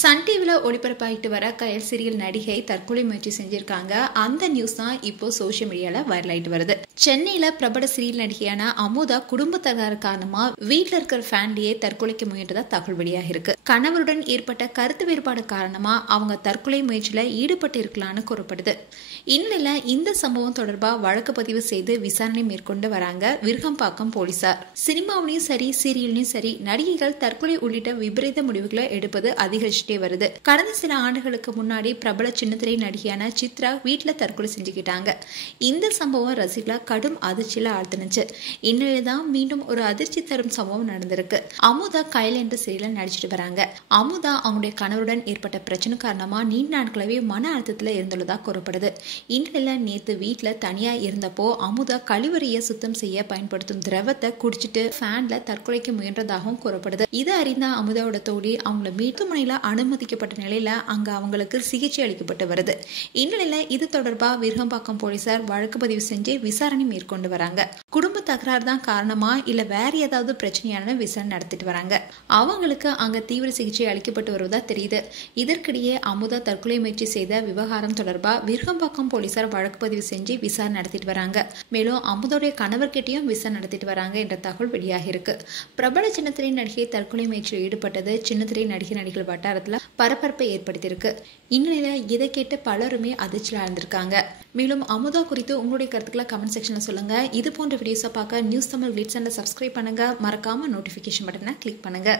Sun டிவில ஒளிபரப்பாயிட்டு வர கயல் serial நடிகை தற்கொலை முயற்சி செஞ்சிருக்காங்க. அந்த நியூஸ் தான் இப்போ சோசியல் மீடியால வைரல் ஆயிட்டு வருது. சென்னையில பிரபல சீரியல் நடிகையான அமுதா குடும்ப தகராறு காரணமா வீட்டுல இருக்கிற ஃபேமிலியே தற்கொலைக்கு முயன்றதா தகவல் வெளியாக இருக்கு. கணவருடன் ஏற்பட்ட கருத்து வேறுபாடு காரணமா அவங்க தற்கொலை முயற்சியில ஈடுபட்டு இருக்கலாம்னு கூறப்படுது. இந்நிலையில இந்த சம்பவம் தொடர்பா வழக்கு பதிவு செய்து விசாரணை மேற்கொண்டு வராங்க விருகம்பாக்கம் போலீசார். சினிமாவிலையும் சரி சீரியல்லையும் சரி நடிகைகள் தற்கொலை உள்ளிட்ட விபரீத முடிவுகளை எடுப்பது அதிகரிச்சுட்டே வருது. கடந்த சில ஆண்டுகளுக்கு முன்னாடி பிரபல சின்னத்திரை நடிகையான சித்ரா வீட்டுல தற்கொலை செஞ்சுக்கிட்டாங்க. இந்த சம்பவம் ரசிகர்களை கடும் அதிர்ச்சியில ஆழ்த்தினுச்சு. இந்நிலையில்தான் மீண்டும் ஒரு அதிர்ச்சி தரும் சம்பவம் நடந்திருக்கு. அமுதா கயல் என்ற சீரியல் நடிச்சிட்டு வராங்க. அமுதா அவங்களுடைய கணவருடன் ஏற்பட்ட பிரச்சனை காரணமா நீண்ட நாட்களாவே மன அழுத்தத்துல இருந்துள்ளதா கூறப்படுது. இந்நிலையில நேத்து வீட்டுல தனியா இருந்தப்போ அமுதா கழிவறையை சுத்தம் செய்ய பயன்படுத்தும் திரவத்தை குடிச்சிட்டு ஃபேன்ல தற்கொலைக்கு முயன்றதாகவும் கூறப்படுது. இதை அறிந்த அமுதாவோட தோழி அவங்கள மருத்துவமனையில அனுமதிக்கப்பட்ட நிலையில அங்க அவங்களுக்கு சிகிச்சை அளிக்கப்பட்டு வருது. இந்நிலையில இது தொடர்பா விருகம்பாக்கம் போலீசார் வழக்கு பதிவு செஞ்சு விசாரணை மேற்கொண்டு வராங்க. குடும்ப தகராறு தான் காரணமா இல்ல வேற ஏதாவது பிரச்சனையான விசாரணை நடத்திட்டு வராங்க. அவங்களுக்கு அங்க தீவிர சிகிச்சை அளிக்கப்பட்டு வருவதா தெரியுது. இதற்கிடையே அமுதா தற்கொலை முயற்சி செய்த விவகாரம் தொடர்பா விருகம்பாக்கம் போலீசார் வழக்கு பதிவு செஞ்சு விசாரணை நடத்திட்டு வராங்க. மேலும் அமுதோடைய கணவர்கிட்டையும் விசாரணை நடத்திட்டு வராங்க என்ற தகவல் வெளியாக இருக்கு. பிரபல சின்னத்திரை நடிகை தற்கொலை முயற்சியில் ஈடுபட்டது சின்னத்திரை நடிகர்கள் வட்டாரத்துல பரபரப்பை ஏற்படுத்தியிருக்கு. இந்நிலையில இதை கேட்டு பலருமே அதிர்ச்சியில் ஆழ்ந்திருக்காங்க. மேலும் அமுதா குறித்து உங்களுடைய கருத்துக்களை கமெண்ட் செக்ஷன்ல சொல்லுங்க. இது போன்ற வீடியோஸை பார்க்க நியூஸ் தமிழ் கிளிட்ஸ் சப்ஸ்கிரைப் பண்ணுங்க. மறக்காம நோட்டிபிகேஷன் பட்டனை கிளிக் பண்ணுங்க.